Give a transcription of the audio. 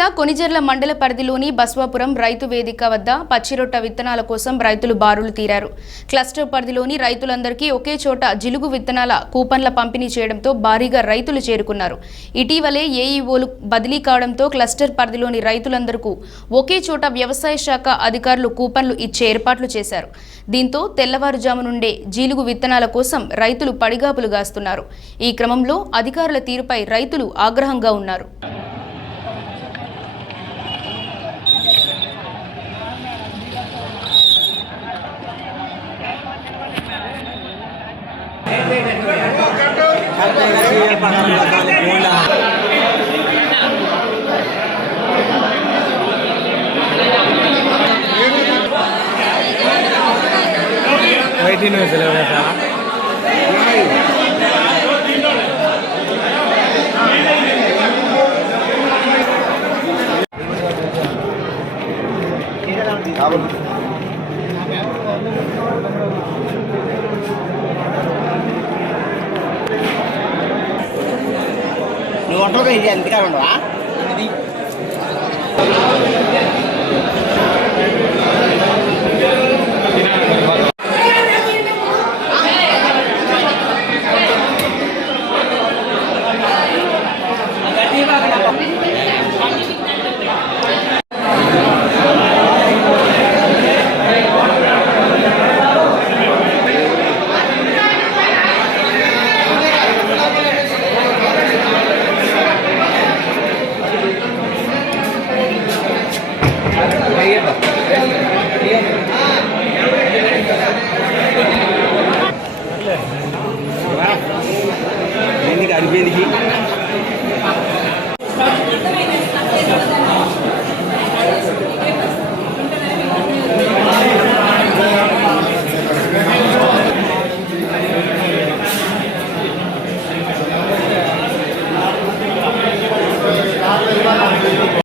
జిల్లా కొనిజర్ల మండల పరిధిలోని బస్వాపురం రైతు వేదిక వద్ద పచ్చిరొట్ట విత్తనాల కోసం రైతులు బారులు తీరారు. క్లస్టర్ పరిధిలోని రైతులందరికీ ఒకే చోట జిలుగు విత్తనాల కూపన్ల పంపిణీ చేయడంతో భారీగా రైతులు చేరుకున్నారు. ఇటీవలే ఏఈఓలు బదిలీ కావడంతో క్లస్టర్ పరిధిలోని రైతులందరికీ ఒకే చోట వ్యవసాయ శాఖ అధికారులు కూపన్లు ఇచ్చే ఏర్పాట్లు చేశారు. దీంతో తెల్లవారుజాము నుండే జీలుగు విత్తనాల కోసం రైతులు పడిగాపులు గాస్తున్నారు. ఈ క్రమంలో అధికారుల తీరుపై రైతులు ఆగ్రహంగా ఉన్నారు. నువ్వు వంటలుగా ఇది ఎంతగా ఉండవా?